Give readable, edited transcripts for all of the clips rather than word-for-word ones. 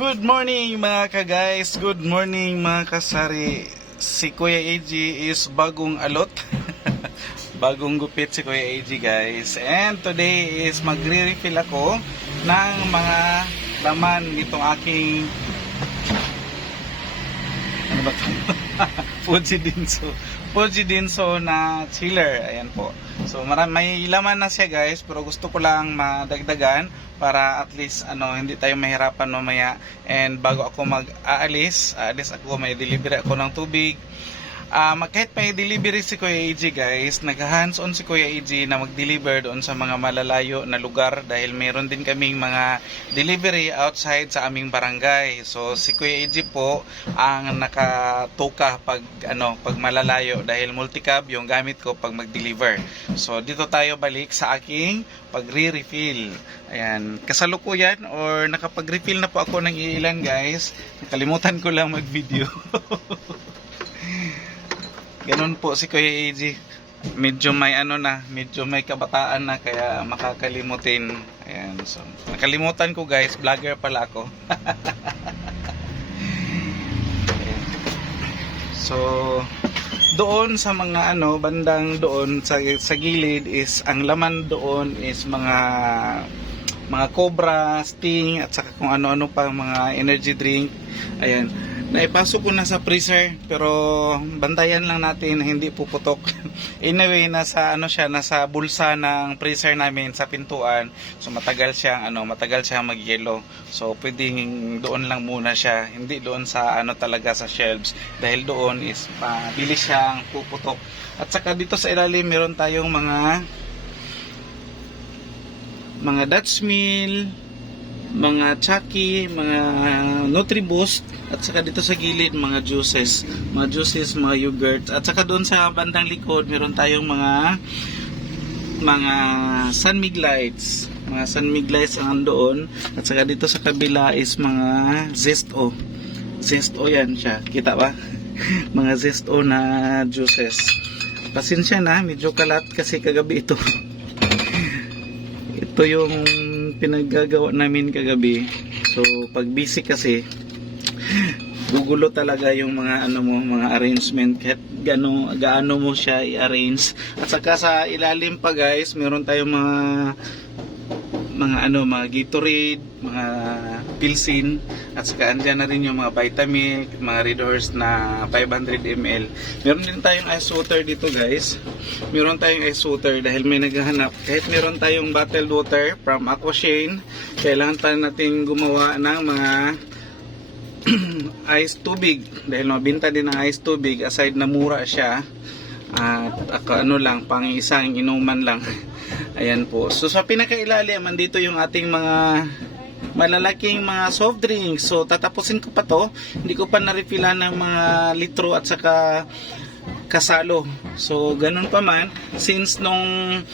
Good morning mga ka-guys, good morning mga kasari. Si Kuya AG is bagong alot. Bagong gupit si Kuya AG guys. And today is magre-refill ako ng mga laman nitong aking ano ba ito? Fuji Dinso na chiller. Ayan po. So may laman na siya guys, pero gusto ko lang madagdagan para at least hindi tayo mahirapan mamaya. And bago ako aalis ako, may delivery ako ng tubig. Kahit may delivery si Kuya AG guys, nag-hands-on si Kuya AG na mag-deliver doon sa mga malalayo na lugar dahil meron din kaming mga delivery outside sa aming barangay. So si Kuya AG po ang nakatoka pag malalayo dahil multicab yung gamit ko pag mag-deliver. So dito tayo balik sa aking pagre-refill. Ayan, kasalukuyan or nakapag-refill na po ako ng ilan guys. Nakalimutan ko lang mag-video. Ganun po si Kuya AG. Medyo may medyo may kabataan na kaya makakalimutin. Ayan, so nakalimutan ko guys, vlogger pala ako. So doon sa mga bandang doon sa gilid is ang laman doon is mga Cobra, Sting at saka kung ano-ano pa mga energy drink. Ayan. Naipasok ko na sa freezer pero bantayan lang natin na hindi puputok. Anyway, nasa nasa bulsa ng freezer namin sa pintuan. So matagal siyang mag-yellow. So pwedeng doon lang muna siya, hindi doon sa talaga sa shelves dahil doon is mabilis siyang puputok. At saka dito sa ilalim meron tayong mga Dutch Mill, mga Chucky, mga Nutriboost, at saka dito sa gilid mga juices, mga yogurt, at saka doon sa bandang likod meron tayong mga Sunmig lights, ang doon, at saka dito sa kabila is mga Zesto yan siya, kita ba? Mga Zesto na juices. Pasensya na, medyo kalat kasi kagabi ito. Ito yung pinaggagawa namin kagabi. So pag busy kasi gugulo talaga yung mga arrangement kahit gaano mo siya i-arrange. At saka sa ilalim pa guys, meron tayong mga Gatorade, mga Pilsin, at saka andyan na rin yung mga Vitamilk, mga Red Horse na 500 ml. Meron din tayong ice water dito guys. Meron tayong ice water dahil may naghahanap. Kahit meron tayong bottled water from Aquashane, kailangan pa natin gumawa ng mga ice tubig dahil mabinta din ng ice tubig aside na mura siya. At pang isang inuman lang. Ayan po. So sa pinakailalim andito yung ating mga malalaking mga soft drinks. So tatapusin ko pa to. Hindi ko pa na-refillan ng mga litro at saka kasalo. So ganun pa man, since nung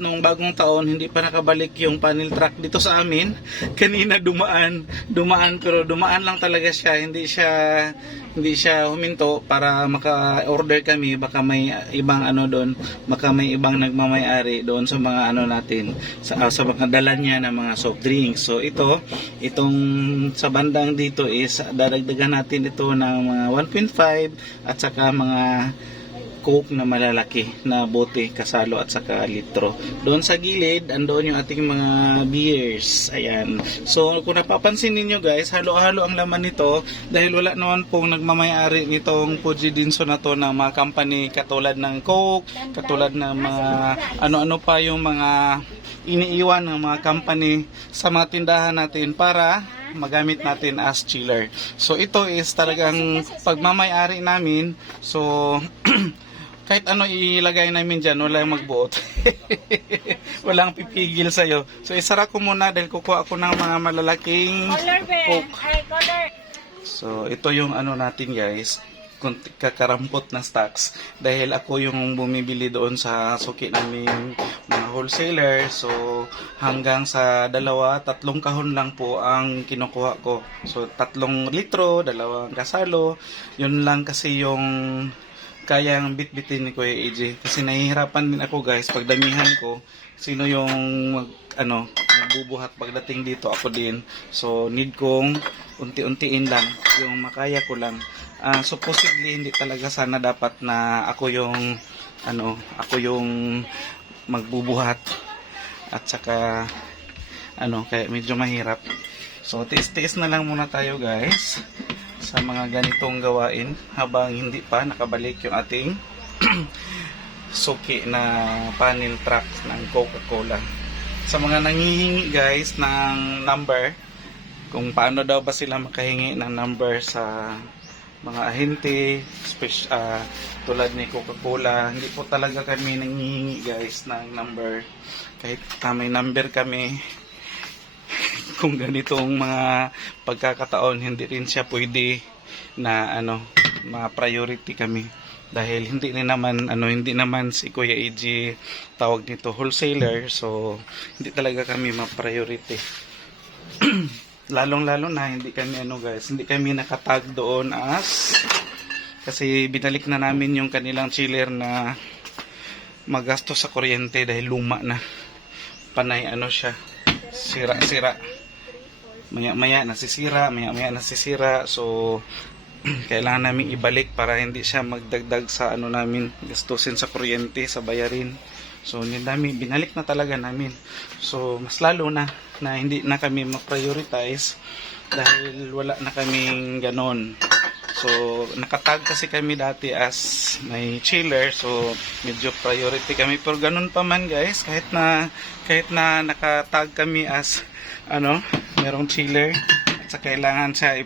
nung bagong taon hindi pa nakabalik yung panel truck dito sa amin. Kanina dumaan pero dumaan lang talaga siya, hindi siya huminto para maka-order kami. Baka may ibang doon, baka may ibang nagmamay-ari doon sa mga natin sa mga dala niya ng mga soft drinks. So itong sa bandang dito is dadagdagan natin ito ng mga 1.5 at saka mga Coke na malalaki na bote, kasalo at saka litro. Doon sa gilid, andoon yung ating mga beers. Ayan. So, kung napapansin ninyo guys, halo-halo ang laman nito dahil wala naman pong nagmamayari nitong Fuji Dinso na to na mga company katulad ng Coke, katulad ng mga ano-ano pa yung mga iniiwan ng mga company sa mga tindahan natin para magamit natin as chiller. So, ito is talagang pagmamayari namin. So, kahit ilagay namin dyan, walang magbuot. Walang pipigil sa'yo. So, isara ko muna dahil kukuha ako ng mga malalaking Coke. So, ito yung natin guys. Kakarampot na stocks. Dahil ako yung bumibili doon sa suki namin mga wholesaler. So, hanggang sa 2-3 kahon lang po ang kinukuha ko. So, 3 litro, 2 kasalo. Yun lang kasi yung kayang bitbitin ni Kuya AJ. Kasi nahihirapan din ako guys, pag damihan ko, sino yung magbubuhat pagdating dito, ako din. So need kong unti-untiin lang, yung makaya ko lang. Supposedly hindi talaga sana dapat na ako yung magbubuhat at saka kaya medyo mahirap. So tiis-tiis na lang muna tayo guys sa mga ganitong gawain habang hindi pa nakabalik yung ating suki na panel truck ng Coca-Cola. Sa mga nangihingi guys ng number, kung paano daw ba sila makahingi ng number sa mga ahente tulad ni Coca-Cola, hindi po talaga kami nangihingi guys ng number. Kahit may number kami, kung ganitong mga pagkakataon, hindi rin siya pwede na ma-priority kami dahil hindi naman si Kuya AJ tawag nito wholesaler, so hindi talaga kami ma-priority. Lalong-lalo na hindi kami nakatag doon kasi binalik na namin yung kanilang chiller na magasto sa kuryente dahil luma na, panay siya, sira-sira. Maya-maya nasisira, so kailangan namin ibalik para hindi siya magdagdag sa namin gastusin sa kuryente, sa bayarin. So binalik na talaga namin. So mas lalo na hindi na kami ma-prioritize dahil wala na kaming ganon. So nakatag kasi kami dati as may chiller, so medyo priority kami. Pero ganon pa man guys, kahit na nakatag kami as merong chiller at sa kailangan siya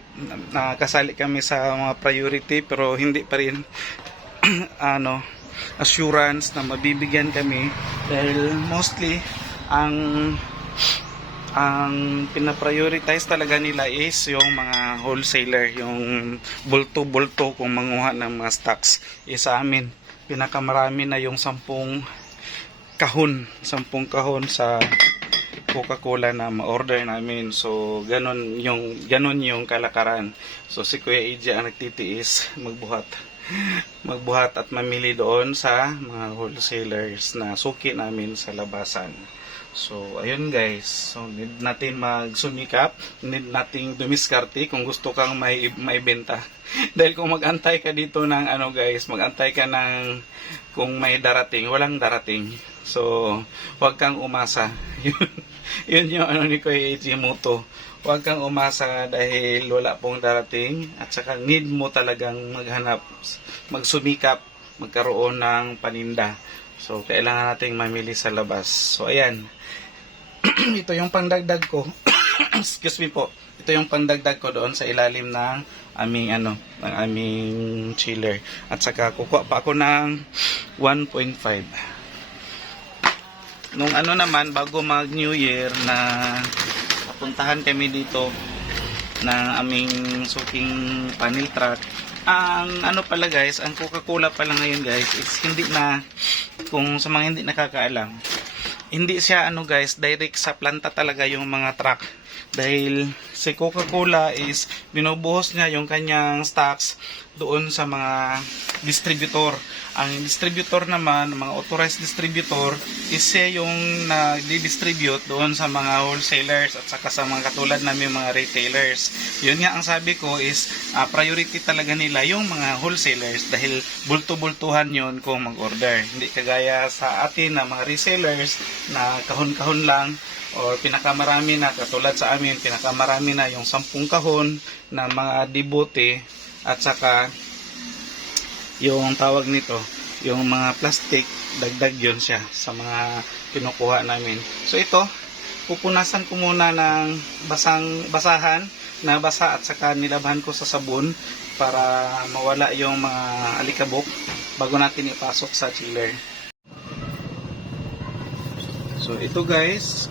nakasali kami sa mga priority, pero hindi pa rin assurance na mabibigyan kami dahil mostly ang pina-prioritize talaga nila is yung mga wholesaler, yung bulto-bulto kung manguha ng mga stocks. Sa amin pinakamarami na yung 10 kahon sa Coca-Cola na ma-order namin. So ganon yung kalakaran. So si Kuya AJ ang nagtitiis magbuhat at mamili doon sa mga wholesalers na suki namin sa labasan. So ayun guys, so need natin magsumikap, need nating dumiskarte kung gusto kang maibenta. Dahil kung mag-antay ka dito ng mag-antay ka ng kung may darating, walang darating. So huwag kang umasa. Yun yung ni Kuya AJ motto. Huwag kang umasa dahil wala pong darating, at saka need mo talagang maghanap, magsumikap, magkaroon ng paninda. So kailangan nating mamili sa labas. So ayan. Ito yung pangdagdag ko. Excuse me po. Ito yung pangdagdag ko doon sa ilalim ng aming chiller. At saka kukuha pa ako ng 1.5. Nung naman, bago mag New Year na papuntahan kami dito ng aming suking panel truck. Ang pala guys, ang Coca-Cola pala ngayon guys is hindi na, kung sa mga hindi nakakaalam, hindi siya guys, direct sa planta talaga yung mga truck. Dahil si Coca-Cola is binubuhos niya yung kanyang stocks doon sa mga distributor. Ang distributor naman, mga authorized distributor, is siya yung nag-distribute doon sa mga wholesalers at saka sa mga katulad namin mga retailers. Yun nga ang sabi ko is priority talaga nila yung mga wholesalers dahil bulto-bultuhan yun kung mag-order. Hindi kagaya sa atin na mga resellers na kahon-kahon lang or pinakamarami na, katulad sa amin, pinakamarami na yung 10 kahon na mga dibote at saka yung tawag nito, yung mga plastic, dagdag yun siya sa mga kinukuha namin. So ito, pupunasan ko muna ng basahan na basa at saka nilabahan ko sa sabon para mawala yung mga alikabok bago natin ipasok sa chiller. So ito guys,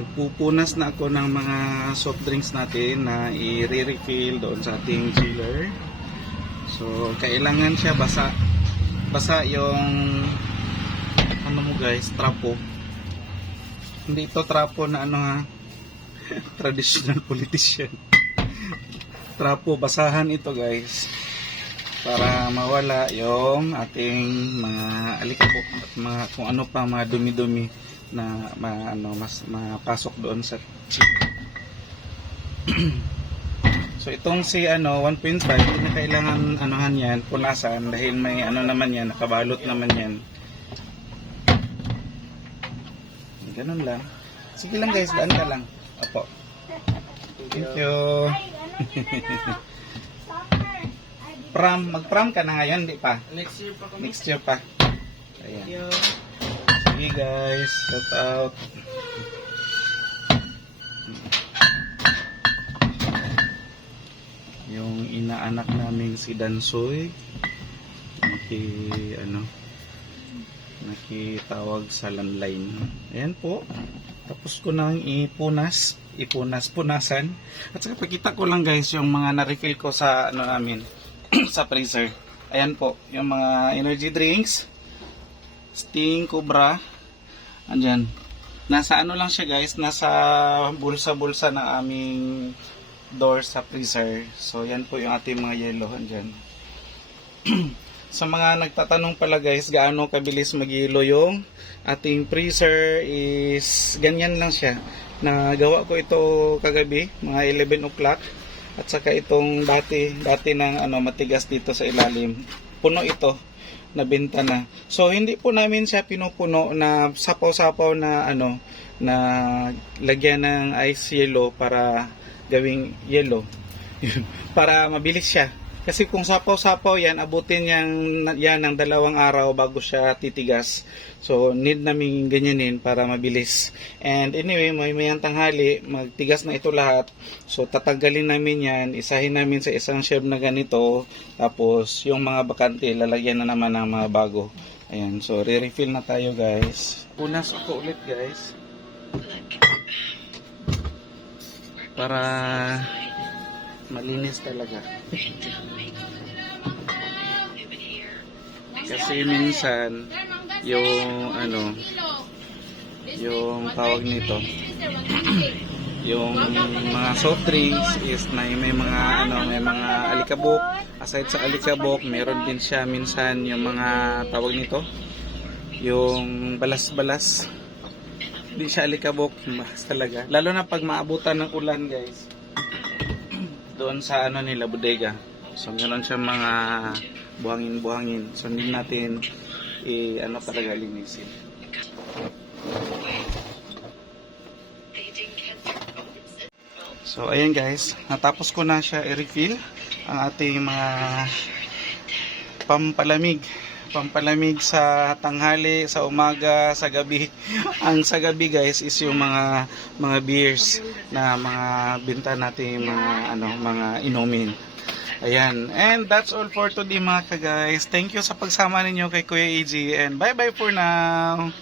nagpupunas na ako ng mga soft drinks natin na i-refill doon sa ating chiller. So kailangan siya basa yung mo guys, trapo. Hindi ito trapo na traditional politician. trapo, basahan ito guys para mawala yung ating mga alikabok at mga kung ano pa mga dumi-dumi na mas mapasok doon sa chip. So itong si 1.5 hindi na kailangan anuhan yan, punasan dahil may naman yan, nakabalot naman yan. Ganun lang. Sige lang guys, daan ka lang. Opo. Thank you. Mag-prom ka na ngayon, di pa? Next year pa kami. Next year pa. Ayan. Sige guys, shout out. Yung inaanak namin si Dansoy, nakitawag sa landline. Ayan po. Tapos ko nang punasan. At saka pakita ko lang guys yung mga na-refill ko sa namin sa freezer. Ayan po, yung mga energy drinks, Sting, Cobra. Andyan. Nasa lang siya guys, nasa bulsa-bulsa ng aming door sa freezer. So yan po yung ating mga yellow. Andyan. Sa mga nagtatanong pala guys, gaano kabilis mag-yellow yung ating freezer is ganyan lang siya. Nagawa ko ito kagabi, mga 11 o'clock. At saka itong dati ng matigas dito sa ilalim. Puno ito, nabenta na. So hindi po namin siya pinupuno na sapaw-sapaw na na lagyan ng ice yellow para gawing yellow. Para mabilis siya. Kasi kung sapaw-sapaw yan, abutin yan ng 2 araw bago siya titigas. So, need namin ganyanin para mabilis. And anyway, mayang tanghali, magtigas na ito lahat. So, tatanggalin namin yan, isahin namin sa isang shelf na ganito. Tapos, yung mga bakante, lalagyan na naman ng mga bago. Ayan, so re-refill na tayo guys. Punas ko ulit guys. Para malinis talaga. Kasi minsan yung yung tawag nito yung mga soft drinks is may mga may mga alikabok. Aside sa alikabok, meron din siya minsan yung mga tawag nito yung balas-balas. Hindi siya alikabok, mas talaga. Lalo na pag maabutan ng ulan guys. Doon sa nila bodega. So meron siya mga buhangin-buhangin. So hindi natin talaga linisin. So ayan guys, natapos ko na siya i-refill ang ating mga pampalamig sa tanghali, sa umaga, sa gabi. Ang sa gabi guys is yung mga beers na mga binta natin, mga inumin. Ayan, and that's all for today mga ka-guys. Thank you sa pagsama ninyo kay Kuya AG and bye bye for now.